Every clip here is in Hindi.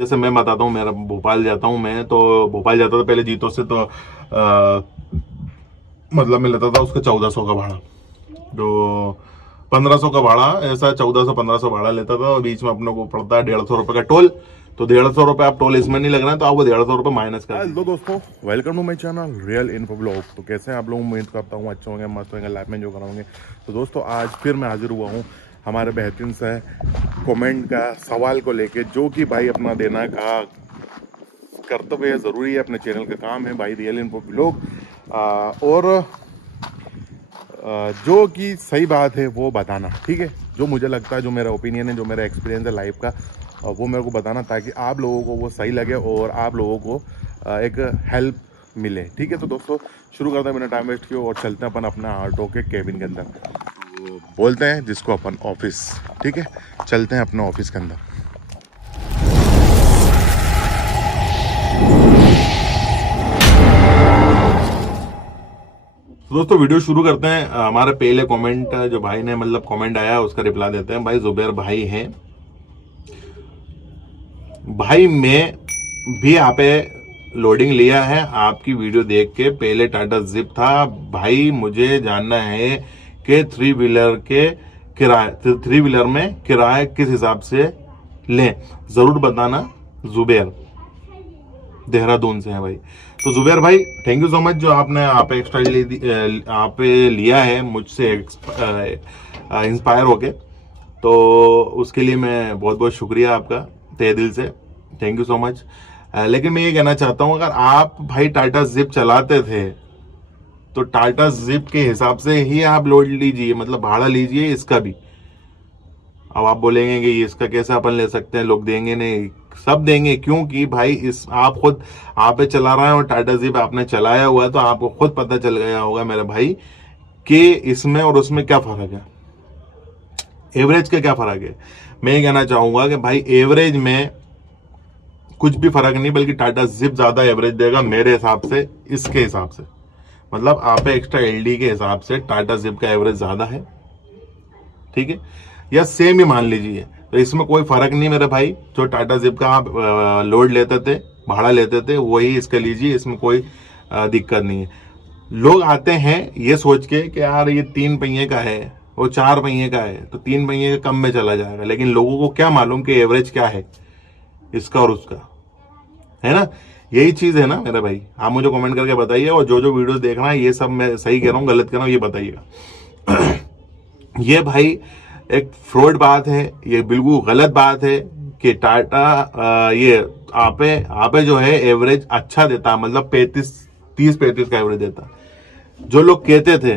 जैसे मैं बताता हूँ, मेरा भोपाल जाता हूँ, मैं तो भोपाल जाता था पहले जीतों से, तो मतलब मैं लेता था उसका 1400 का भाड़ा, तो 1500 का भाड़ा, ऐसा 1400 1500 भाड़ा लेता था, और बीच में अपने को पड़ता है 150 रुपये का टोल। तो 150 रुपये आप टोल इसमें नहीं लग रहा है, तो आप वो 150 रुपये माइनस कर दीजिए। हेलो दोस्तों, welcome to my channel real info blog. तो कैसे हैं आप लोग? उम्मीद करता हूँ अच्छे होंगे, मस्त होंगे, लाइफ में एंजॉय कराओगे। तो दोस्तों आज फिर मैं हाजिर हुआ हूँ हमारे बेहतरीन से कमेंट का सवाल को लेके, जो कि भाई अपना देना का कर्तव्य है, ज़रूरी है, अपने चैनल का काम है भाई रियल इन्फो ब्लॉग। और जो कि सही बात है वो बताना, ठीक है। जो मुझे लगता है, जो मेरा ओपिनियन है, जो मेरा एक्सपीरियंस है लाइफ का, वो मेरे को बताना, ताकि आप लोगों को वो सही लगे और आप लोगों को एक हेल्प मिले, ठीक है। तो दोस्तों शुरू करते हैं बिना टाइम वेस्ट किए और चलते हैं अपन अपना ऑटो के केबिन के अंदर। तो बोलते हैं जिसको अपन ऑफिस, ठीक है। चलते हैं अपने ऑफिस के अंदर। तो दोस्तों वीडियो शुरू करते हैं। हमारे पहले कमेंट जो भाई ने मतलब कमेंट आया है उसका रिप्लाई देते हैं। भाई जुबैर भाई हैं। भाई मैं भी यहाँ पे लोडिंग लिया है आपकी वीडियो देख के। पहले टाटा जिप था भाई। मुझे जानना है कि थ्री व्हीलर में किराया किस हिसाब से लें, जरूर बताना। जुबैर देहरादून से है भाई। तो जुबैर भाई थैंक यू सो मच, जो आपने आप एक्स्ट्रा आप लिया है मुझसे इंस्पायर होके। तो उसके लिए मैं बहुत बहुत शुक्रिया आपका तहे दिल से, थैंक यू सो मच। लेकिन मैं ये कहना चाहता हूँ, अगर आप भाई टाटा जिप चलाते थे तो टाटा जिप के हिसाब से ही आप लोड लीजिए, मतलब भाड़ा लीजिए इसका भी। अब आप बोलेंगे कि ये इसका कैसे अपन ले सकते हैं, लोग देंगे नहीं, सब देंगे, क्योंकि भाई इस आप खुद आप पे चला रहे हैं और टाटा जिप आपने चलाया हुआ है, तो आपको खुद पता चल गया होगा मेरे भाई कि इसमें और उसमें क्या फर्क है, एवरेज का क्या फर्क है। मैं ये कहना चाहूंगा कि भाई एवरेज में कुछ भी फर्क नहीं, बल्कि टाटा जिप ज्यादा एवरेज देगा मेरे हिसाब से। इसके हिसाब से मतलब आप एक्स्ट्रा एलडी के हिसाब से टाटा जिप का एवरेज ज्यादा है, ठीक है, या सेम ही मान लीजिए। तो इसमें कोई फर्क नहीं मेरे भाई। जो टाटा जिप का आप लोड लेते थे, भाड़ा लेते थे, वही इसका लीजिए, इसमें कोई दिक्कत नहीं है। लोग आते हैं ये सोच के कि यार ये 3 पहिए का है, वो 4 पहिए का है, तो 3 पहिए का कम में चला जाएगा। लेकिन लोगों को क्या मालूम कि एवरेज क्या है इसका और उसका, है ना। यही चीज है ना मेरे भाई। आप मुझे कमेंट करके बताइए, और जो जो वीडियोस देख रहा है ये सब मैं सही कह रहा हूँ गलत कह रहा हूँ ये बताइएगा। ये भाई एक फ्रॉड बात है, ये बिल्कुल गलत बात है कि टाटा ये आपे जो है एवरेज अच्छा देता है, मतलब 30-35 का एवरेज देता है। जो लोग कहते थे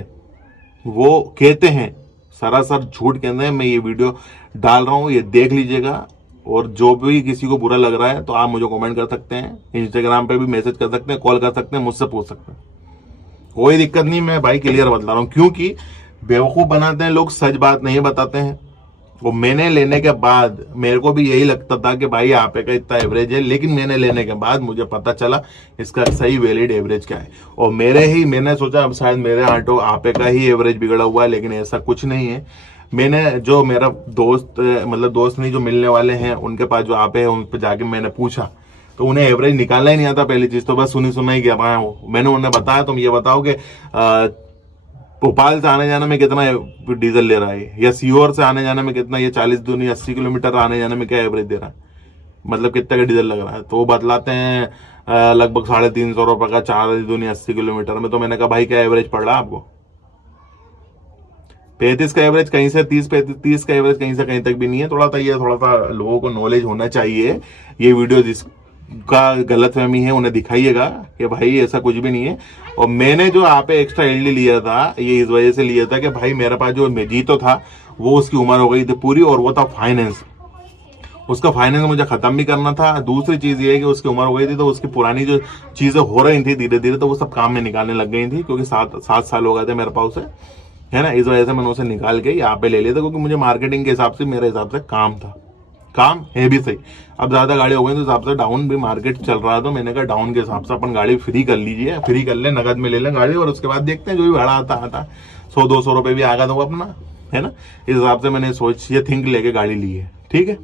वो कहते हैं, सरासर झूठ कहते हैं। मैं ये वीडियो डाल रहा हूँ, ये देख लीजिएगा। और जो भी किसी को बुरा लग रहा है तो आप मुझे कमेंट कर सकते हैं, इंस्टाग्राम पे भी मैसेज कर सकते हैं, कॉल कर सकते हैं, मुझसे पूछ सकते हैं, कोई दिक्कत नहीं। मैं भाई क्लियर बता रहा हूँ, क्योंकि बेवकूफ बनाते हैं लोग, सच बात नहीं बताते हैं। वो मैंने लेने के बाद मेरे को भी यही लगता था कि भाई आप का इतना एवरेज है, लेकिन मैंने लेने के बाद मुझे पता चला इसका सही वैलिड एवरेज क्या है। और मैंने सोचा अब शायद मेरे ऑटो आपे का ही एवरेज बिगड़ा हुआ है, लेकिन ऐसा कुछ नहीं है। मैंने जो मेरा दोस्त, मतलब दोस्त नहीं, जो मिलने वाले हैं उनके पास जो आपे है, उन पर जाके मैंने पूछा, तो उन्हें एवरेज निकालना ही नहीं आता। पहली चीज तो बस सुना ही गया रहा हूँ। मैंने उन्हें बताया तुम ये बताओ कि भोपाल से आने जाने में कितना डीजल ले रहा है, या सीहोर से आने जाने में कितना, ये 40 दूनी 80 किलोमीटर आने जाने में क्या एवरेज दे रहा है, मतलब कितना का डीजल लग रहा है। तो वो बतलाते हैं लगभग 350 रुपए का 4 दूनी 80 किलोमीटर में। तो मैंने कहा भाई क्या एवरेज पड़ रहा है आपको? 35 का एवरेज कहीं से, 30 का एवरेज कहीं से कहीं तक भी नहीं है। थोड़ा सा लोगों को नॉलेज होना चाहिए। ये वीडियो जिसका गलतफहमी है उन्हें दिखाइएगा कि भाई ऐसा कुछ भी नहीं है। और मैंने जो आप एक्स्ट्रा एलडी लिया था, ये इस वजह से लिया था कि भाई मेरे पास जो जीतो था वो उसकी उम्र हो गई थी पूरी, और वो था फाइनेंस। उसका फाइनेंस मुझे खत्म भी करना था। दूसरी चीज ये है कि उसकी उम्र हो गई थी, तो उसकी पुरानी जो चीजें हो रही थी धीरे धीरे, तो वो सब काम में निकालने लग गई थी, क्योंकि 7 साल हो गए थे मेरे पास उसे, है ना। इस वजह से मैंने उसे निकाल के यहाँ पे ले लिया था, क्योंकि मुझे मार्केटिंग के हिसाब से, मेरे हिसाब से काम था, काम है भी सही। अब ज्यादा गाड़ी हो गई तो हिसाब से डाउन भी मार्केट चल रहा है, तो मैंने कहा डाउन के हिसाब से अपन गाड़ी फ्री कर लीजिए, फ्री कर ले, नगद में ले लें गाड़ी, और उसके बाद देखते हैं जो भी भाड़ा आता 100-200 रुपए भी आगा तो अपना, है ना। इस हिसाब से मैंने थिंक लेके गाड़ी ली है, ठीक है।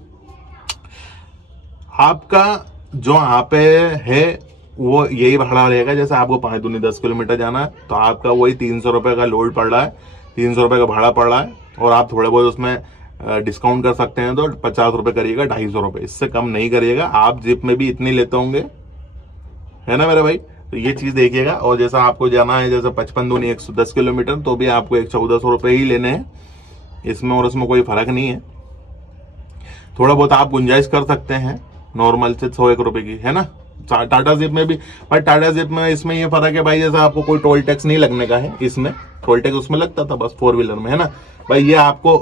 आपका जो यहाँ पे है वो यही भाड़ा रहेगा। जैसे आपको 5 दूनी 10 किलोमीटर जाना है तो आपका वही 300 रुपये का लोड पड़ रहा है, 300 रुपये का भाड़ा पड़ रहा है, और आप थोड़े बहुत उसमें डिस्काउंट कर सकते हैं तो 50 रुपये करिएगा, 250 रुपये, इससे कम नहीं करिएगा। आप जिप में भी इतने लेते होंगे, है ना मेरे भाई। तो ये चीज देखिएगा। और जैसा आपको जाना है जैसे 55 दूनी 110 किलोमीटर तो भी आपको 1400 रुपये ही लेने हैं, इसमें और उसमें कोई फर्क नहीं है। थोड़ा बहुत आप गुंजाइश कर सकते हैं नॉर्मल से 101 रुपये की, है ना। टाटा जिप में भी, पर टाटा जिप में इसमें ये फर्क है भाई, जैसे आपको कोई टोल टैक्स नहीं लगने का है, इसमें टोल टैक्स उसमें लगता था बस 4 व्हीलर में, है ना भाई। ये आपको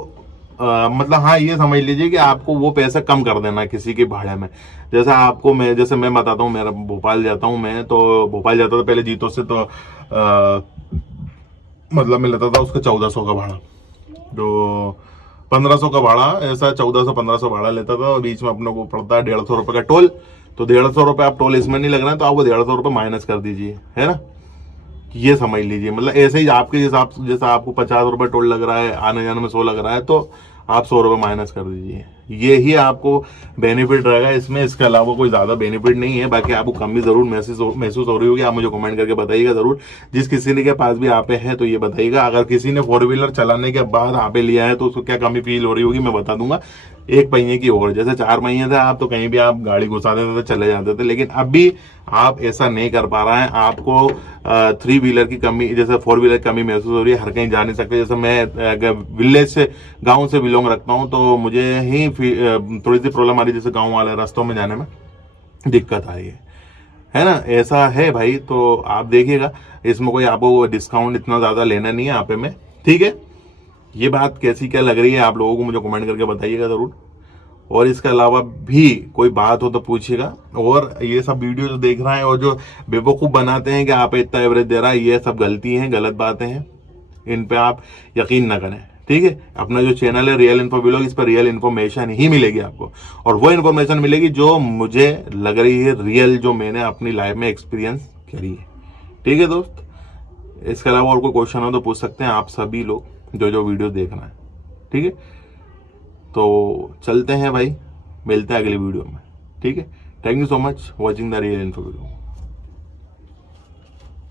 मतलब हाँ ये समझ लीजिए कि आपको वो पैसा कम कर देना किसी के भाड़े में। जैसे आपको मैं बताता हूँ, मेरा भोपाल जाता हूँ मैं, तो भोपाल जाता था पहले जीतो से, तो मतलब मैं लेता था उसका 1400 का भाड़ा, जो 1500 का भाड़ा, ऐसा 1400-1500 भाड़ा लेता था, और बीच में अपने को पड़ता है 150 रुपये का टोल। तो 150 रुपये आप टोल इसमें नहीं लग रहा है तो आप वो 150 रुपये माइनस कर दीजिए, है ना। ये समझ लीजिए, मतलब ऐसे ही आपके हिसाब से, जैसा आपको 50 रुपये टोल लग रहा है, आने जाने में 100 लग रहा है, तो आप 100 रुपये माइनस कर दीजिए। ये ही आपको बेनिफिट रहेगा इसमें, इसके अलावा कोई ज्यादा बेनिफिट नहीं है। बाकी आपको कमी जरूर महसूस हो रही होगी, आप मुझे कमेंट करके बताइएगा जरूर। जिस किसी ने के पास भी आपे है तो ये बताइएगा। अगर किसी ने 4 व्हीलर चलाने के बाद आपे लिया है तो उसको क्या कमी फील हो रही होगी मैं बता दूंगा। 1 पहिए की और, जैसे 4 पहिए थे आप तो कहीं भी आप गाड़ी घुसा देते थे, चले जाते थे, लेकिन अभी आप ऐसा नहीं कर पा रहे हैं। आपको 3 व्हीलर की कमी, जैसे 4 व्हीलर की कमी महसूस हो रही है, हर कहीं जा नहीं सकते। जैसे मैं विलेज से, गांव से बिलोंग रखता हूं, तो मुझे ही थोड़ी सी प्रॉब्लम आ रही है, जैसे गांव वाले रास्तों में जाने में दिक्कत आ रही है ना। ऐसा है भाई, तो आप देखिएगा, इसमें कोई आपको डिस्काउंट इतना ज्यादा लेना नहीं है आपे में, ठीक है। ये बात कैसी क्या लग रही है आप लोगों को मुझे कमेंट करके बताइएगा जरूर। और इसके अलावा भी कोई बात हो तो पूछिएगा। और ये सब वीडियो जो देख रहे हैं और जो बेवकूफ़ बनाते हैं कि आप इतना एवरेज दे रहा है, ये सब गलती हैं, गलत बातें हैं, इन पे आप यकीन ना करें, ठीक है। अपना जो चैनल है रियल इन्फो व्लॉग, इस पर रियल इन्फॉर्मेशन ही मिलेगी आपको, और वो इन्फॉर्मेशन मिलेगी जो मुझे लग रही है रियल, जो मैंने अपनी लाइफ में एक्सपीरियंस करी है, ठीक है दोस्त। इसके अलावा और कोई क्वेश्चन हो तो पूछ सकते हैं आप सभी लोग जो वीडियो देख रहे हैं, ठीक है। तो चलते हैं भाई, मिलते हैं अगली वीडियो में, ठीक है। Thank you so much watching the real info video.